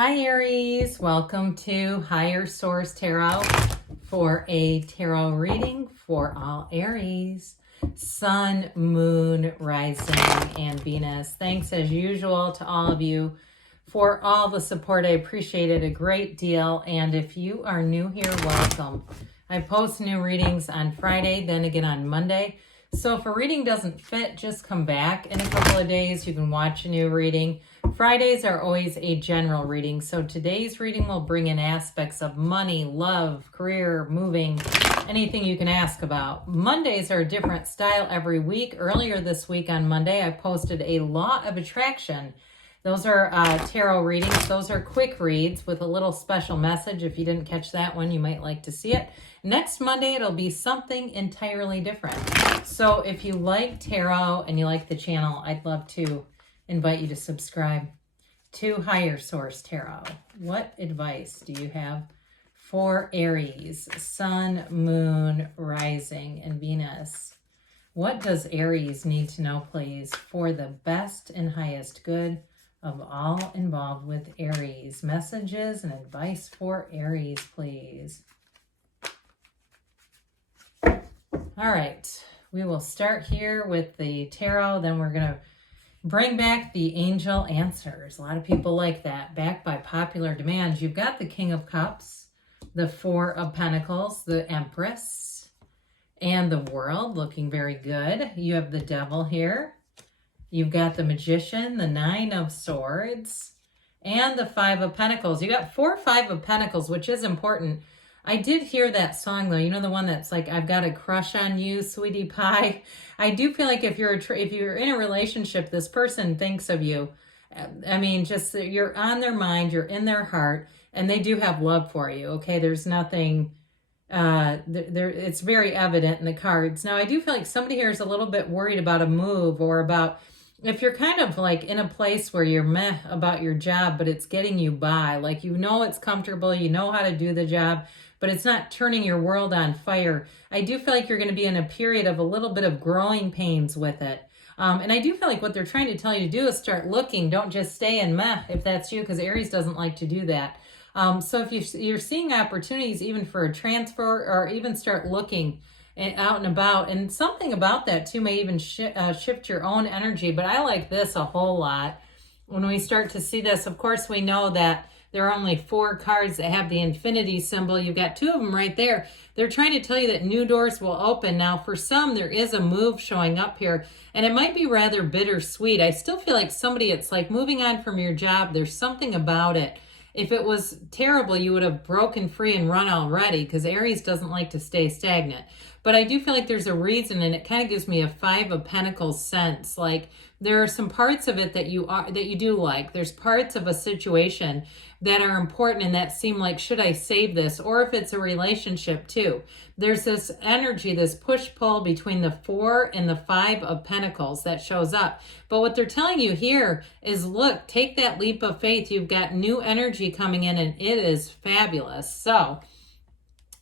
Hi Aries, welcome to Higher Source Tarot for a tarot reading for all Aries, Sun, Moon, Rising, and Venus. Thanks as usual to all of you for all the support. I appreciate it a great deal. And if you are new here, welcome. I post new readings on Friday, then again on Monday. So if a reading doesn't fit, just come back in a couple of days. You can watch a new reading. Fridays are always a general reading. So today's reading will bring in aspects of money, love, career, moving, anything you can ask about. Mondays are a different style every week. Earlier this week on Monday, I posted a Law of Attraction. Those are tarot readings. Those are quick reads with a little special message. If you didn't catch that one, you might like to see it. Next Monday, it'll be something entirely different. So if you like tarot and you like the channel, I'd love to invite you to subscribe to Higher Source Tarot. What advice do you have for Aries, Sun, Moon, Rising, and Venus? What does Aries need to know, please, for the best and highest good of all involved with Aries? Messages and advice for Aries, please. All right, we will start here with the tarot, then we're going to bring back the angel answers. A lot of people like that. Back by popular demand. You've got the King of Cups, the Four of Pentacles, the Empress, and the World looking very good. You have the Devil here. You've got the Magician, the Nine of Swords, and the Five of Pentacles. You got 4 5 of Pentacles, which is important. I did hear that song, though. You know, the one that's like, I've got a crush on you, sweetie pie. I do feel like if you're in a relationship, this person thinks of you. I mean, just you're on their mind, you're in their heart, and they do have love for you, okay? There's nothing, it's very evident in the cards. Now, I do feel like somebody here is a little bit worried about a move or about, if you're kind of like in a place where you're meh about your job, but it's getting you by, like you know it's comfortable, you know how to do the job, but it's not turning your world on fire. I do feel like you're going to be in a period of a little bit of growing pains with it. And I do feel like what they're trying to tell you to do is start looking. Don't just stay in meh if that's you, because Aries doesn't like to do that. So if you're seeing opportunities even for a transfer, or even start looking out and about, and something about that too may even shift your own energy. But I like this a whole lot. When we start to see this, of course, we know that there are only 4 cards that have the infinity symbol. You've got 2 of them right there. They're trying to tell you that new doors will open. Now, for some, there is a move showing up here, and it might be rather bittersweet. I still feel like somebody, it's like moving on from your job. There's something about it. If it was terrible, you would have broken free and run already, because Aries doesn't like to stay stagnant. But I do feel like there's a reason, and it kind of gives me a 5 of Pentacles sense. Like there are some parts of it that you do like. There's parts of a situation that are important and that seem like, should I save this? Or if it's a relationship too. There's this energy, this push-pull between the 4 and the 5 of Pentacles that shows up. But what they're telling you here is, look, take that leap of faith. You've got new energy coming in, and it is fabulous. So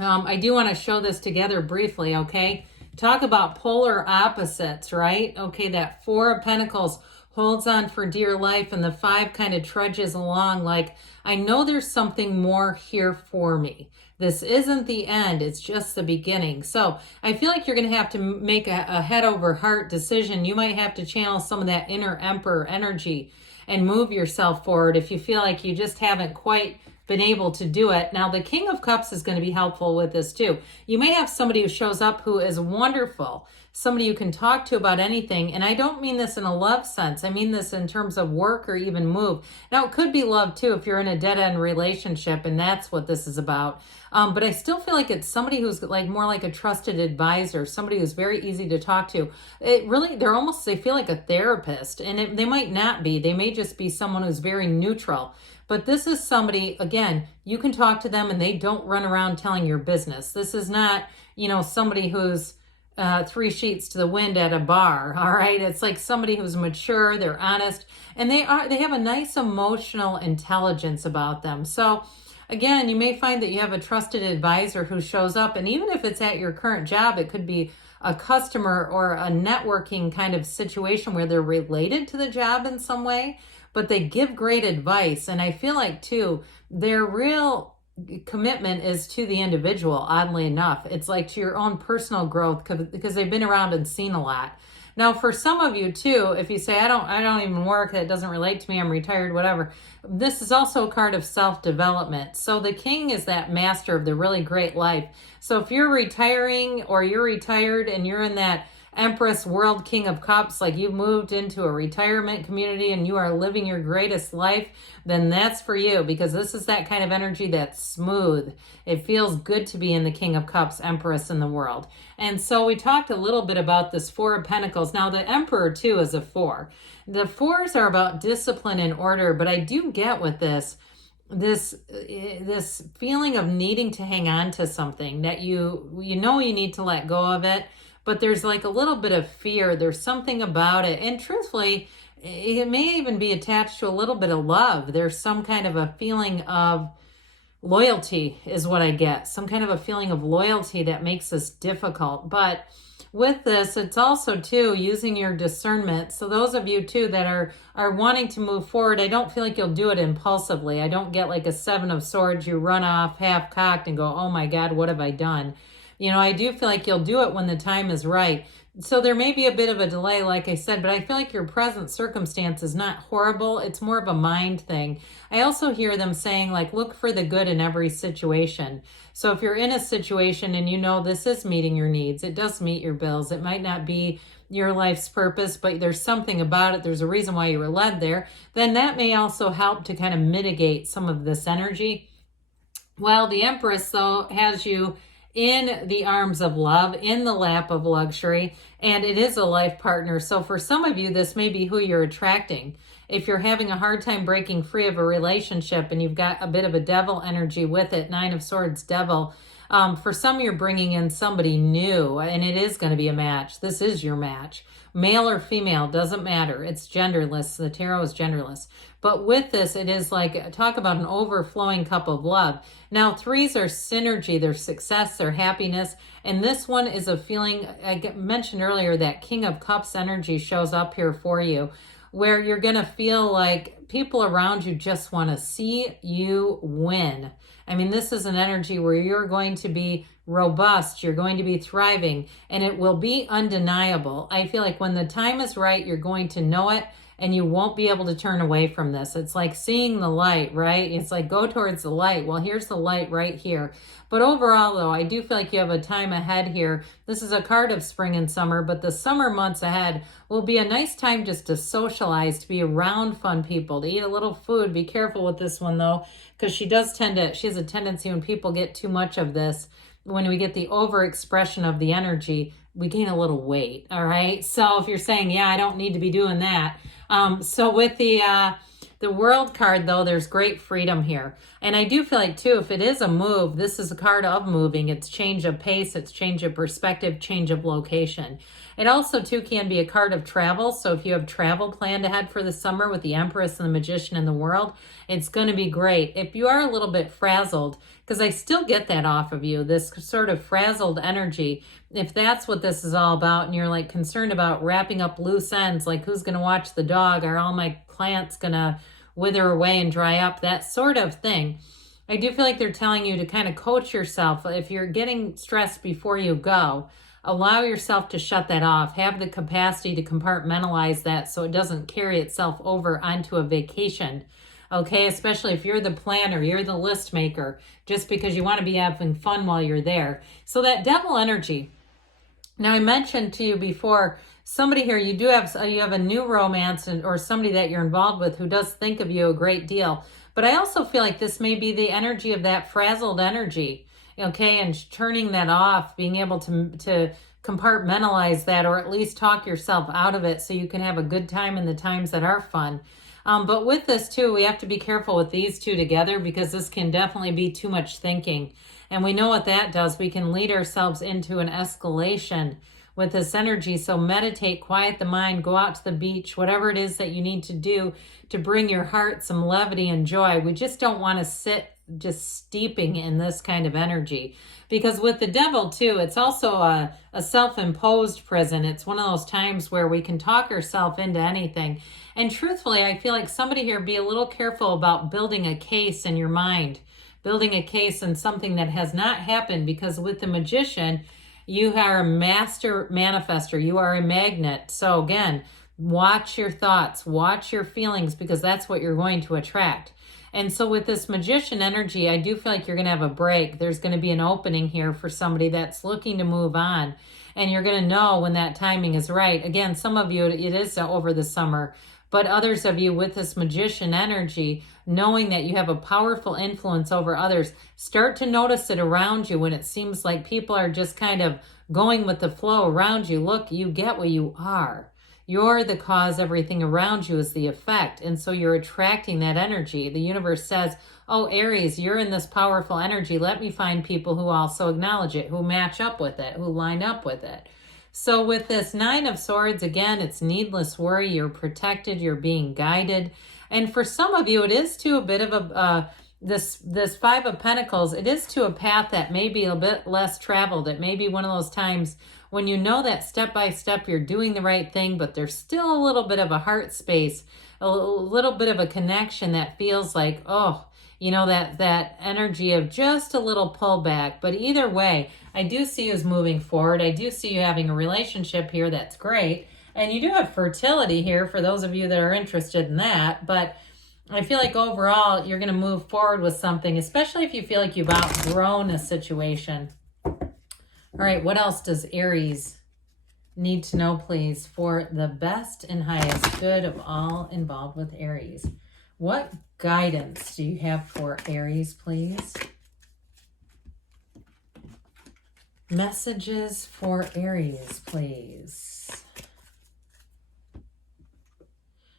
I do want to show this together briefly, okay? Talk about polar opposites, right? Okay, that 4 of Pentacles holds on for dear life, and the 5 kind of trudges along like, I know there's something more here for me. This isn't the end, it's just the beginning. So I feel like you're going to have to make a head over heart decision. You might have to channel some of that inner emperor energy and move yourself forward if you feel like you just haven't quite been able to do it. Now, the King of Cups is going to be helpful with this too. You may have somebody who shows up who is wonderful, somebody you can talk to about anything. And I don't mean this in a love sense. I mean this in terms of work or even move. Now, it could be love too if you're in a dead-end relationship, and that's what this is about. But I still feel like it's somebody who's like more like a trusted advisor, somebody who's very easy to talk to. They feel like a therapist, and they might not be. They may just be someone who's very neutral. But this is somebody, again, you can talk to them and they don't run around telling your business. This is not, somebody who's 3 sheets to the wind at a bar, all right? It's like somebody who's mature, they're honest, and they have a nice emotional intelligence about them. So again, you may find that you have a trusted advisor who shows up, and even if it's at your current job, it could be a customer or a networking kind of situation where they're related to the job in some way. but they give great advice. And I feel like too, their real commitment is to the individual, oddly enough. It's like to your own personal growth because they've been around and seen a lot. Now, for some of you too, if you say, I don't even work, that doesn't relate to me, I'm retired, whatever, this is also a card of self-development. So the king is that master of the really great life. So if you're retiring or you're retired and you're in that Empress World King of Cups, like you moved into a retirement community and you are living your greatest life, then that's for you, because this is that kind of energy that's smooth. It feels good to be in the King of Cups, Empress in the world. And so we talked a little bit about this Four of Pentacles. Now the Emperor too is a 4. The 4s are about discipline and order, but I do get with this feeling of needing to hang on to something that you know you need to let go of it, but there's like a little bit of fear. There's something about it. And truthfully, it may even be attached to a little bit of love. There's some kind of a feeling of loyalty is what I get. Some kind of a feeling of loyalty that makes this difficult. But with this, it's also too using your discernment. So those of you too that are wanting to move forward, I don't feel like you'll do it impulsively. I don't get like a 7 of Swords. You run off half cocked and go, oh my God, what have I done? You know, I do feel like you'll do it when the time is right. So there may be a bit of a delay, like I said, but I feel like your present circumstance is not horrible. It's more of a mind thing. I also hear them saying, like, look for the good in every situation. So if you're in a situation and you know this is meeting your needs, it does meet your bills. It might not be your life's purpose, but there's something about it. There's a reason why you were led there. Then that may also help to kind of mitigate some of this energy. Well, the Empress, though, has you in the arms of love, in the lap of luxury, and it is a life partner. So for some of you, this may be who you're attracting. If you're having a hard time breaking free of a relationship and you've got a bit of a devil energy with it, 9 of Swords, devil, for some you're bringing in somebody new, and it is going to be a match. This is your match. Male or female, doesn't matter. It's genderless. The tarot is genderless. But with this, it is like, talk about an overflowing cup of love. Now, 3s are synergy, their success, their happiness. And this one is a feeling, I mentioned earlier, that King of Cups energy shows up here for you, where you're going to feel like people around you just want to see you win. I mean, this is an energy where you're going to be robust, you're going to be thriving, and it will be undeniable. I feel like when the time is right, you're going to know it, and you won't be able to turn away from this. It's like seeing the light, right? It's like go towards the light. Well, here's the light right here. But overall, though, I do feel like you have a time ahead here. This is a card of spring and summer, but the summer months ahead will be a nice time just to socialize, to be around fun people, to eat a little food. Be careful with this one, though, because she has a tendency when people get too much of this, when we get the overexpression of the energy, we gain a little weight, all right? So if you're saying, yeah, I don't need to be doing that. So with the World card, though, there's great freedom here. And I do feel like, too, if it is a move, this is a card of moving. It's change of pace, it's change of perspective, change of location. It also, too, can be a card of travel. So if you have travel planned ahead for the summer with the Empress and the Magician in the World, it's going to be great. If you are a little bit frazzled, because I still get that off of you, this sort of frazzled energy, if that's what this is all about and you're like concerned about wrapping up loose ends, like who's going to watch the dog, are all my plants going to wither away and dry up, that sort of thing. I do feel like they're telling you to kind of coach yourself. If you're getting stressed before you go, allow yourself to shut that off. Have the capacity to compartmentalize that so it doesn't carry itself over onto a vacation. Okay, especially if you're the planner, you're the list maker, just because you want to be having fun while you're there. So that devil energy. Now, I mentioned to you before, somebody here, you have a new romance or somebody that you're involved with who does think of you a great deal. But I also feel like this may be the energy of that frazzled energy, okay, and turning that off, being able to compartmentalize that, or at least talk yourself out of it so you can have a good time in the times that are fun. But with this too, we have to be careful with these two together, because this can definitely be too much thinking. And we know what that does. We can lead ourselves into an escalation with this energy. So meditate, quiet the mind, go out to the beach, whatever it is that you need to do to bring your heart some levity and joy. We just don't want to sit just steeping in this kind of energy. Because with the devil too, it's also a self-imposed prison. It's one of those times where we can talk ourselves into anything. And truthfully, I feel like somebody here, be a little careful about building a case in your mind, building a case in something that has not happened, because with the Magician, you are a master manifester. You are a magnet. So again, watch your thoughts, watch your feelings, because that's what you're going to attract. And so with this Magician energy, I do feel like you're going to have a break. There's going to be an opening here for somebody that's looking to move on. And you're going to know when that timing is right. Again, some of you, it is over the summer. But others of you with this Magician energy, knowing that you have a powerful influence over others, start to notice it around you when it seems like people are just kind of going with the flow around you. Look, you get what you are. You're the cause. Everything around you is the effect. And so you're attracting that energy. The universe says, oh, Aries, you're in this powerful energy. Let me find people who also acknowledge it, who match up with it, who line up with it. So with this Nine of Swords, again, it's needless worry. You're protected. You're being guided. And for some of you, it is to a bit of a, this Five of Pentacles, it is to a path that may be a bit less traveled. It may be one of those times when you know that step by step you're doing the right thing, but there's still a little bit of a heart space, a little bit of a connection that feels like, oh, you know, that energy of just a little pullback. But either way, I do see you as moving forward. I do see you having a relationship here that's great. And you do have fertility here for those of you that are interested in that. But I feel like overall, you're going to move forward with something, especially if you feel like you've outgrown a situation. All right, what else does Aries need to know, please, for the best and highest good of all involved with Aries? What guidance do you have for Aries, please? Messages for Aries, please.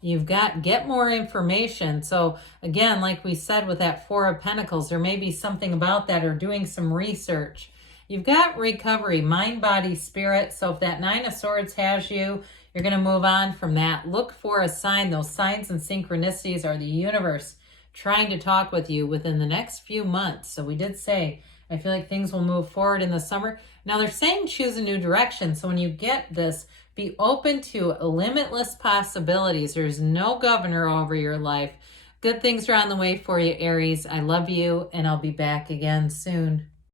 You've got get more information. So again, like we said with that Four of Pentacles, there may be something about that, or doing some research. You've got recovery, mind, body, spirit. So if that Nine of Swords has you, you're going to move on from that. Look for a sign. Those signs and synchronicities are the universe trying to talk with you within the next few months. So we did say, I feel like things will move forward in the summer. Now they're saying choose a new direction. So when you get this, be open to limitless possibilities. There's no governor over your life. Good things are on the way for you, Aries. I love you, and I'll be back again soon.